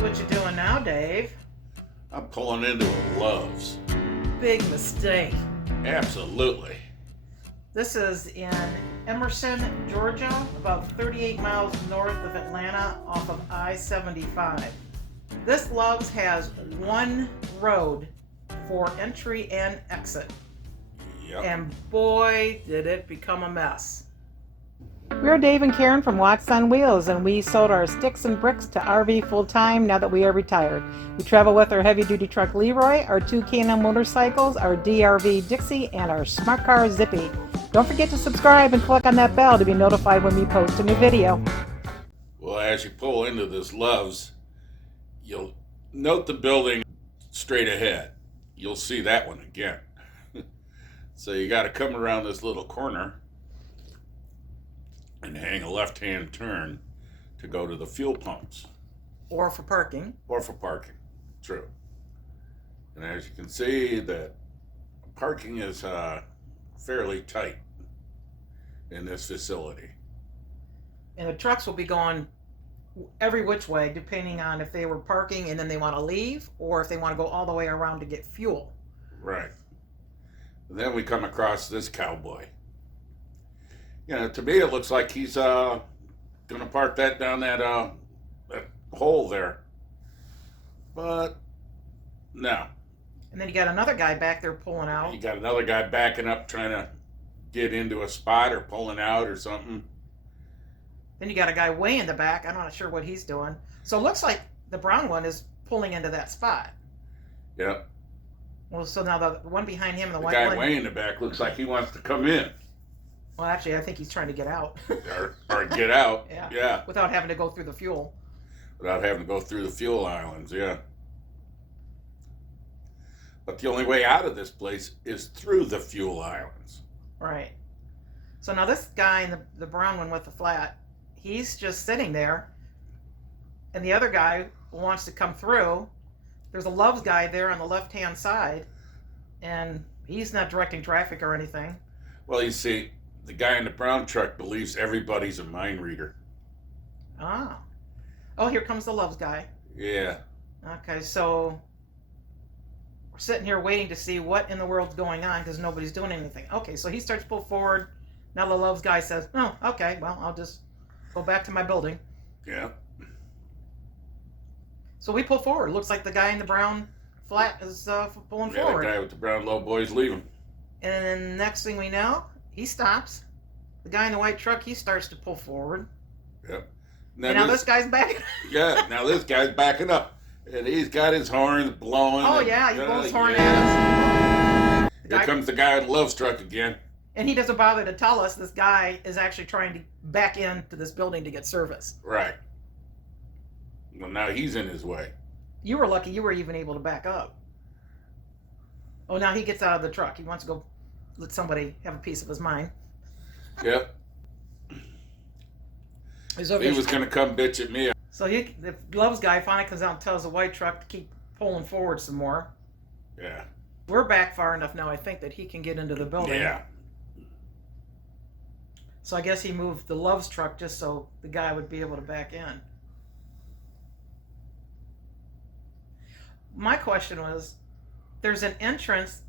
What you doing now, Dave? I'm pulling into a Love's. Big mistake. Absolutely. This is in Emerson, Georgia, about 38 miles north of Atlanta off of I-75. This Love's has one road for entry and exit. Yep. And boy, did it become a mess. We're Dave and Karen from Watts on Wheels, and we sold our sticks and bricks to RV full-time now that we are retired. We travel with our heavy-duty truck Leroy, our two K&M motorcycles, our DRV Dixie, and our smart car Zippy. Don't forget to subscribe and click on that bell to be notified when we post a new video. Well, as you pull into this Love's, you'll note the building straight ahead. You'll see that one again. So you got to come around this little corner and hang a left-hand turn to go to the fuel pumps. Or for parking. Or for parking, true. And as you can see, that parking is fairly tight in this facility. And the trucks will be going every which way, depending on if they were parking and then they want to leave, or if they want to go all the way around to get fuel. Right. And then we come across this cowboy. You know, to me it looks like he's gonna park that down that hole there. But no. And then you got another guy back there pulling out. You got another guy backing up trying to get into a spot or pulling out or something. Then you got a guy way in the back. I'm not sure what he's doing. So it looks like the brown one is pulling into that spot. Yep. Well, so now the one behind him and the white guy one. way in the back looks like he wants to come in. Well, actually, I think he's trying to get out. or get out. Yeah. Yeah. Without having to go through the fuel. Without having to go through the fuel islands, yeah. But the only way out of this place is through the fuel islands. Right. So now this guy in the brown one with the flat, he's just sitting there. And the other guy wants to come through. There's a Love's guy there on the left-hand side. And he's not directing traffic or anything. Well, you see, the guy in the brown truck believes everybody's a mind reader. Ah. Oh, here comes the Love's guy. Yeah. Okay, so we're sitting here waiting to see what in the world's going on because nobody's doing anything. Okay, so he starts to pull forward. Now the Love's guy says, oh, okay, well, I'll just go back to my building. Yeah. So we pull forward. Looks like the guy in the brown flat is pulling forward. The guy with the brown low boys leaving. And then next thing we know, he stops. The guy in the white truck, he starts to pull forward. Yep. And now this guy's back. Yeah, now this guy's backing up. And he's got his horns blowing. Oh, yeah, he blows his horn at us. Here comes the guy with the Love's truck again. And he doesn't bother to tell us this guy is actually trying to back into this building to get service. Right. Well, now he's in his way. You were lucky you were even able to back up. Oh, now he gets out of the truck. He wants to go let somebody have a piece of his mind. Yep. He was going to come bitch at me. So the Love's guy finally comes out and tells the white truck to keep pulling forward some more. Yeah. We're back far enough now, I think, that he can get into the building. Yeah. So I guess he moved the Love's truck just so the guy would be able to back in. My question was, there's an entrance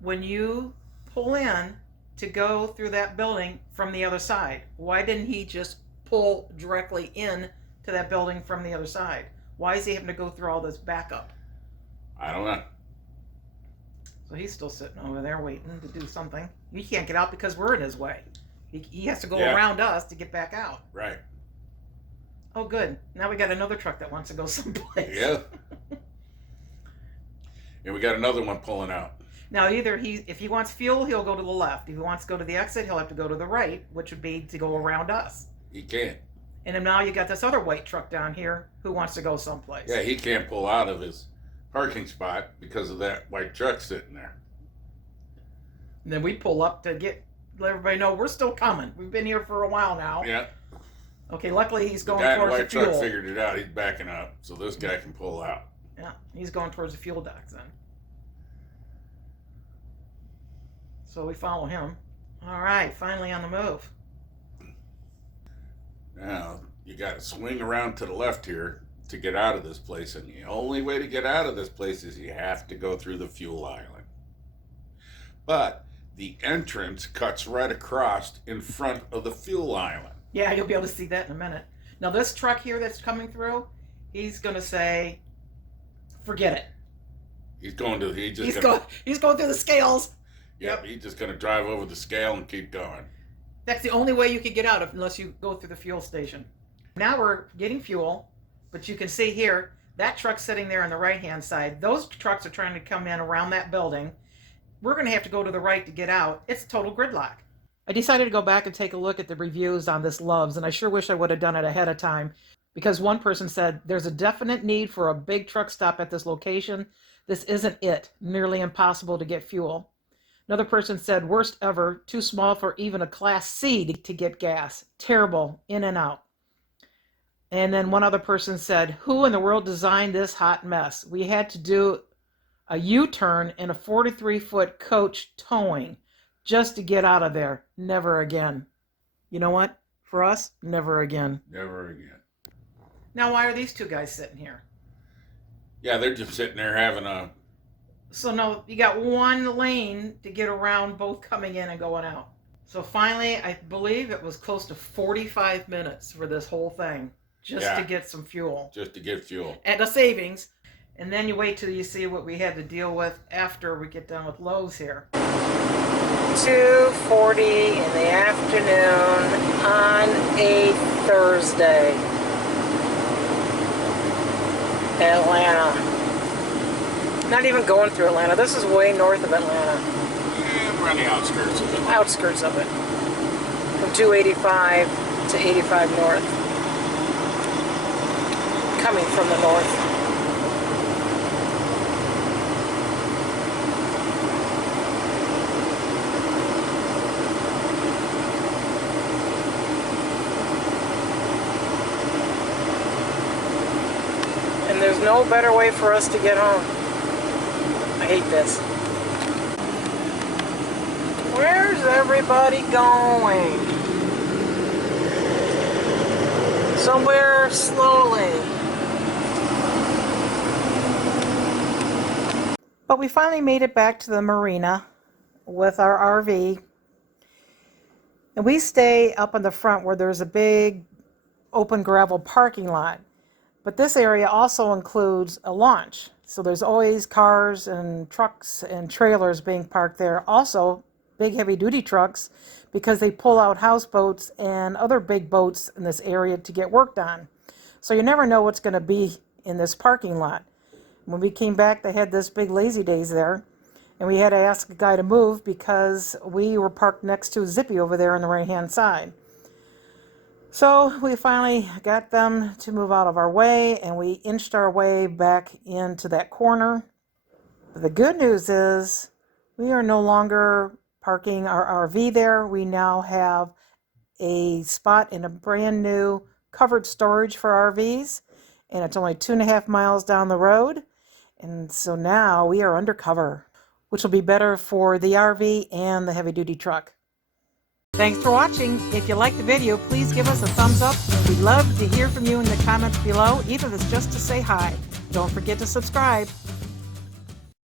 when you pull in to go through that building from the other side. Why didn't he just pull directly in to that building from the other side? Why is he having to go through all this backup? I don't know. So he's still sitting over there waiting to do something. He can't get out because we're in his way. He has to go around us to get back out. Right. Oh, good. Now we got another truck that wants to go someplace. Yeah. And we got another one pulling out. Now, either if he wants fuel, he'll go to the left. If he wants to go to the exit, he'll have to go to the right, which would be to go around us. He can't. And then now you got this other white truck down here who wants to go someplace. Yeah, he can't pull out of his parking spot because of that white truck sitting there. And then we pull up to let everybody know we're still coming. We've been here for a while now. Yeah. Okay, luckily he's going towards the fuel. guy in the white truck figured it out. He's backing up, so this guy can pull out. Yeah, he's going towards the fuel docks then. So we follow him. All right, finally on the move. Now, you got to swing around to the left here to get out of this place, and the only way to get out of this place is you have to go through the fuel island. But the entrance cuts right across in front of the fuel island. Yeah, you'll be able to see that in a minute. Now this truck here that's coming through, he's going to say, forget it. He's going through the scales. Yep, he's just going to drive over the scale and keep going. That's the only way you could get out unless you go through the fuel station. Now we're getting fuel, but you can see here, that truck's sitting there on the right-hand side. Those trucks are trying to come in around that building. We're going to have to go to the right to get out. It's total gridlock. I decided to go back and take a look at the reviews on this Love's, and I sure wish I would have done it ahead of time, because one person said, there's a definite need for a big truck stop at this location. This isn't it. Nearly impossible to get fuel. Another person said, worst ever, too small for even a Class C to get gas. Terrible, in and out. And then one other person said, who in the world designed this hot mess? We had to do a U-turn in a 43-foot coach towing just to get out of there. Never again. You know what? For us, never again. Never again. Now, why are these two guys sitting here? Yeah, they're just sitting there having a... So no, you got one lane to get around both coming in and going out. So finally, I believe it was close to 45 minutes for this whole thing. Just to get some fuel. Just to get fuel. At a savings. And then you wait till you see what we had to deal with after we get done with Lowe's here. 2:40 in the afternoon on a Thursday. Atlanta. Not even going through Atlanta. This is way north of Atlanta. Yeah, we're on the outskirts of it. Outskirts of it. From 285 to 85 north. Coming from the north. And there's no better way for us to get home. I hate this. Where's everybody going? Somewhere slowly. But we finally made it back to the marina with our RV. And we stay up in the front where there's a big open gravel parking lot. But this area also includes a launch. So there's always cars and trucks and trailers being parked there. Also, big heavy-duty trucks, because they pull out houseboats and other big boats in this area to get worked on. So you never know what's going to be in this parking lot. When we came back, they had this big Lazy Days there, and we had to ask a guy to move because we were parked next to Zippy over there on the right-hand side. So we finally got them to move out of our way, and we inched our way back into that corner. But the good news is we are no longer parking our RV there. We now have a spot in a brand new covered storage for RVs, and it's only 2.5 miles down the road. And so now we are undercover, which will be better for the RV and the heavy-duty truck. Thanks for watching. If you liked the video, please give us a thumbs up. We'd love to hear from you in the comments below, even if it's just to say hi. Don't forget to subscribe.